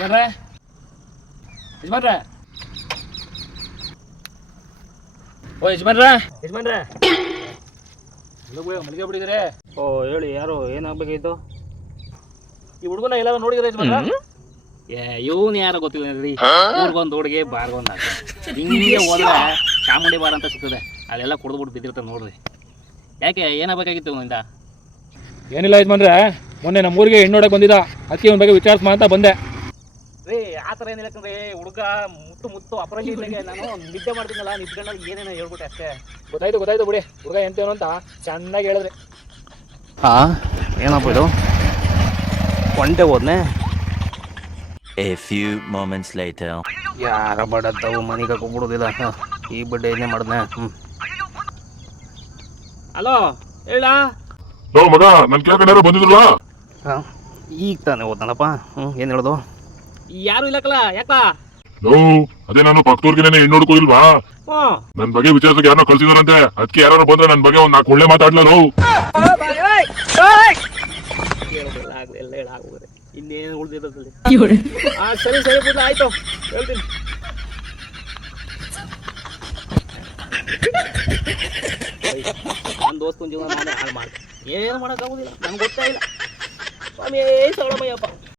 ಯಜಮಾನ್ರೆ ಯಜಮಾನ್ರೆ ಓ ಯಜಮಾನ್ರೆ ಯಜಮಾನ್ರೆ ಮಲ್ಲಿಗೆ ಬಿಟ್ಟಿದ್ರೆ. ಓ ಹೇಳಿ, ಯಾರು ಏನಾಗಬೇಕಾಗಿತ್ತು? ಈ ಹುಡುಗನ ಎಲ್ಲಾರು ನೋಡಿದ್ರೆ ಯಜಮಾನ್ರೆ? ಇವನು ಯಾರು ಗೊತ್ತಿಲ್ಲ ರೀ. ಊರ್ಗೊಂದು ಹುಡುಗಿ ಬಾರ್ಗೊಂದು ಹಿಂಗೆ ಹೋದ್ರೆ ಚಾಮುಂಡಿ ಬಾರ್ ಅಂತ ಸಿಗ್ತದೆ, ಅಲ್ಲೆಲ್ಲ ಕುಡಿದ್ಬಿಟ್ಟು ಬಿದ್ದಿರ್ತಾನೆ ನೋಡ್ರಿ. ಯಾಕೆ ಏನಾಗಬೇಕಾಗಿತ್ತು ಇವನಿಂದ? ಏನಿಲ್ಲ ಯಜಮಾನ್ರೆ, ಮೊನ್ನೆ ನಮ್ಮ ಊರಿಗೆ ಹೆಣ್ಣು ನೋಡಕ್ಕೆ ಬಂದಿದ್ದ, ಅದಕ್ಕೆ ಇವನ ಬಗ್ಗೆ ವಿಚಾರಿಸ್ಮಾ ಅಂತ ಬಂದೆ ರೀ. ಆ ಥರ ಏನಿಲ್ಲ ಯಾಕಂದ್ರೆ ಹುಡುಗ ಮುತ್ತು ಅಪರಂಜಿ ಇದ್ದಂಗೆ ನಾನು ನಿದ್ದೆ ಮಾಡ್ತೀನಲ್ಲ, ನಿದ್ಕೊಂಡಾಗ ಏನೇನೋ ಹೇಳ್ಬಿಟ್ಟೆ ಅಷ್ಟೇ. ಗೊತ್ತಾಯ್ತು ಬಿಡಿ, ಹುಡುಗ ಎಂತೇನು ಅಂತ ಚೆನ್ನಾಗಿ ಹೇಳಿದ್ರಿ. ಏನಪ್ಪ ಇದು ಒಂಟೆ ಹೋದ್ನೆ. A few moments later. ಯಾರ ಬಡತ್ತವು ಮನೆಗೆ ಹೋಗ್ಬಿಡೋದಿಲ್ಲ, ಈ ಬಡ್ಡೆ ಏನೇ ಮಾಡಿದ್ನೆ. ಹಲೋ ಹೇಳ ಮಗ, ನನ್ ಕೇಳ್ಕೊಂಡ್ಯಾರ ಬಂದಿದ್ರಲ್ಲ? ಈಗ ತಾನೇ ಹೋದ್ನಲ್ಲಪ್ಪ. ಏನು ಹೇಳೋದು? ಯಾರು ಇಲ್ಲಕ್ಕಲ್ಲ, ಯಾಕ? ಅದೇ ನಾನು ಪಕ್ಕದೂರ್ಗೆ ಹೆಣ್ಣು ನೋಡ್ಕೋದಿಲ್ವಾ, ನನ್ ಬಗ್ಗೆ ವಿಚಾರಕ್ಕೆ ಯಾರೋ ಕಳ್ಸಿದಾರಂತೆ, ಅದಕ್ಕೆ ಯಾರು ಬಂದ್ರೆ ನನ್ ಬಗ್ಗೆ ಒಂದ್ 4 ಒಳ್ಳೆ ಮಾತಾಡ್ಲಾರು. ಎಲ್ಲ ಹೇಳಾಗೋದ್ರೆ ಇನ್ನೇನು ಉಳಿದಿರೋದ್ರಲ್ಲಿ. ಸರಿ ಬಿಡ್ಲ, ಆಯ್ತು ಹೇಳ್ತೀನಿ. ನನ್ನ ದೋಸ್ತನ ಜೀವನ ನಾನೇ ಹಾಳು ಮಾಡ್ದೆ, ಏನು ಮಾಡೋಕ್ಕಾಗೋದಿಲ್ಲ, ನಂಗೆ ಗೊತ್ತೇ ಇಲ್ಲ. ಸ್ವಾಮಿ ಸೌಳಮಯ್ಯಪ್ಪ.